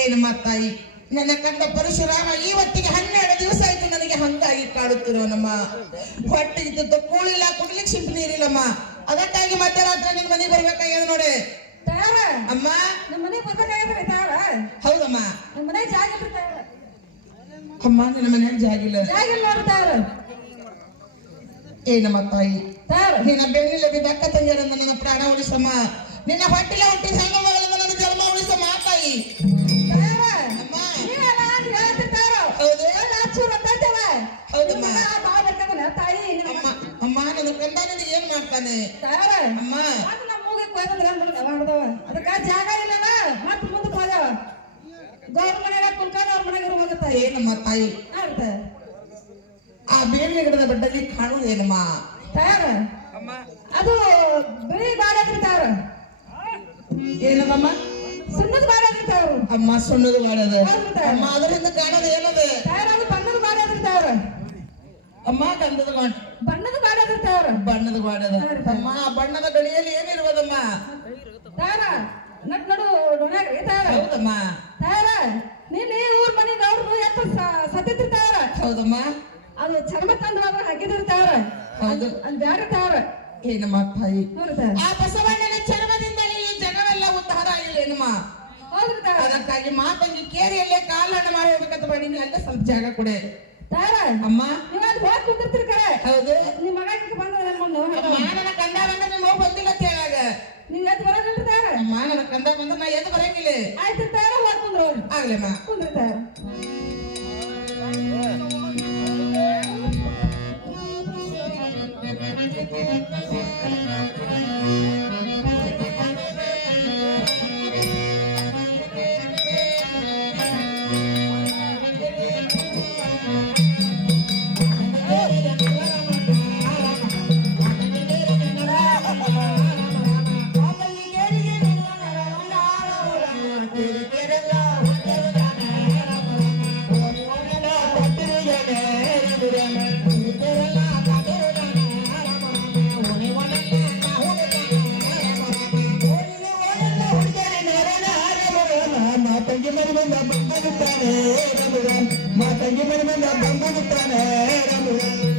ಏನಮ್ಮ ತಾಯಿ, ನನ್ನ ಕಂದ ಪರಶುರಾಮ ಇವತ್ತಿಗೆ 12 ದಿವಸ ಆಯ್ತು ನನಗೆ ಹಂಗಾಗಿ ಕಾಡುತ್ತಿರೋ ನಮ್ಮ ಹೊಟ್ಟೆಗಿದ್ದು ಕೂಳಿಲ್ಲ, ಕುಡ್ಲಿಕ್ಕೆ ಸಿಂಪು ನೀರಿಲ್ಲಮ್ಮ. ಅದಕ್ಕಾಗಿ ಮಧ್ಯರಾತ್ರಿ ನಿನ್ ಮನೆಗೆ ಬರ್ಬೇಕಾಗ್ಯದ ನೋಡಿ. ಅಮ್ಮ ನಮ್ಮ ಮನೆ ಬರ್ಬೇಕಾಗ್ಯದ್ರಿ ತಾರ. ಹೌದಮ್ಮ. ನಮ್ಮ ಮನೆ ಜಾಗ ತಾರ. ಅಮ್ಮ ನಿನ್ನ ಮನೆಯಾಗ ಜಾಗಿಲ್ಲ ತಾರ. ಏನಮ್ಮ ತಾಯಿ, ತಾರ ನಿನ್ನ ಬೆನ್ನಿಲ್ಲ ಬಿದ್ದ ಅಕ್ಕ ತಂಗಿಯರನ್ನ ನನ್ನ ಪ್ರಾಣ ಉಳಿಸಮ್ಮ. ನಿನ್ನ ಹೊಟ್ಟಿಲ ಹುಟ್ಟಿ ಸಂಗ ಮಗಳಿಂದ ನನ್ನ ಜನ್ಮ ಉಳಿಸಮ್ಮ ತಾಯಿ. ಅಮ್ಮ ನನ್ನ ಕಂದ ನನಗೆ ಏನ್ ಮಾಡ್ತಾನೆ ಅಮ್ಮ? ಅದಕ್ಕ ಜಾಗ ಇಲ್ಲ ಮತ್ ಮುಂದಕ್ಕೆ ಹೋದವ ಗೌರ ಮನೆಯಾಗ ಕುಲ್ಕೊಂಡು ಅವ್ರ ಮನೆಗೆ ಹೋಗುತ್ತ. ಏನಮ್ಮ ತಾಯಿ, ಆ ಬೇವಿನ ಗಿಡದ ಬಡ್ಡಲ್ಲಿ ಕಾಣುದೇನಮ್ಮ? ಅದು ಬಿಳಿ ಬಾಡದ್ರಿ ತಾರ. ಏನಮ್ಮ? ಸುಣ್ಣದ ಬಾಡದ್ರಿ ತಾವ್ರು. ಅಮ್ಮ ಸುಣ್ಣದ ಬಾಡದ ಅಮ್ಮ, ಅದರಿಂದ ಕಾಣೋದು ಏನದು? ಅದು ಬಣ್ಣದ ಬಾಡದ್ರಿ ತಾವ್ರ. ಅಮ್ಮ ಗಂಧದ ಬಣ್ಣದ ಬಾಡದ್ರಿ ತಾವ್ರ. ಬಣ್ಣದ ಬಾಡದ ಅಮ್ಮ. ಬಣ್ಣದ ಗಡಿಯಲ್ಲಿ ಏನಿರುವುದಮ್ಮ? ತಾರ ನಟ್ ನಡು ಡೊಣ್ಯಾಗ್ರಿ ತಾರ. ಹೌದಮ್ಮ. ತಾರ ನಿನ್ನೆ ಊರ್ ಮನೆಗೆ ಅವ್ರು ಎತ್ತ ಸತ್ತಿದ್ರಿ ತಾರ. ಹೌದಮ್ಮ. ಅದು ಚರ್ಮ ತಂದು ಹಾಕಿದ್ರಿ ತಾರ. ಹೌದು. ಅಲ್ಲಿ ಬ್ಯಾಡ್ರಿ ತಾರ. ಏನಮ್ಮ ತಾಯಿ, ಆ ಬಸವಣ್ಣನ ಚರ್ಮದಿಂದಲೇ ಈ ಜಗವೆಲ್ಲ ಉದ್ಧಾರ ಆಗಿಲ್ಲೇನಮ್ಮ? ಹೌದ್ರಿ ತಾರ. ಅದಕ್ಕಾಗಿ ಮಾತಂಗಿ ಕೇರಿಯಲ್ಲೇ ಕಾಲಣ್ಣ ಮಾಡಿ ಹೋಗ್ಬೇಕಂತ ಮಾಡಿ ಅಲ್ಲೇ ಸ್ವಲ್ಪ ಜಾಗ ಕೊಡೆ ತಾರ. ಅಮ್ಮ ನೀವ್ ಅಲ್ಲಿ ಹೋಗಿ ಕುಂದಿರ್ತೀರಿ ಕರೆ. ಹೌದು. ನಿಮ್ ಮಗ ಬಂದ ನನ್ನ ಕಂದ ಬಂದ ನೋವು ಬಂದಿಲ್ಲ ಅಂತ ಹೇಳಾಗ ನೀವ್ ಎದ್ದು ಬರೋದಿಲ್ರಿ ತಾರ. ಅಮ್ಮ ನನ್ನ ಕಂದ ಬಂದ ನಾ ಎದ್ದು ಬರಂಗಿಲ್ಲ. ಆಯ್ತು ತಾರ, ಹೋಗಿ ಕುಂದ್ರು ಆಗ್ಲೇಮ್ಮ. ಕುಂದ್ರಿ ತಾರ. ಮಾತಂಗಿ ಮನೆ ಬಂದ ಬಂದು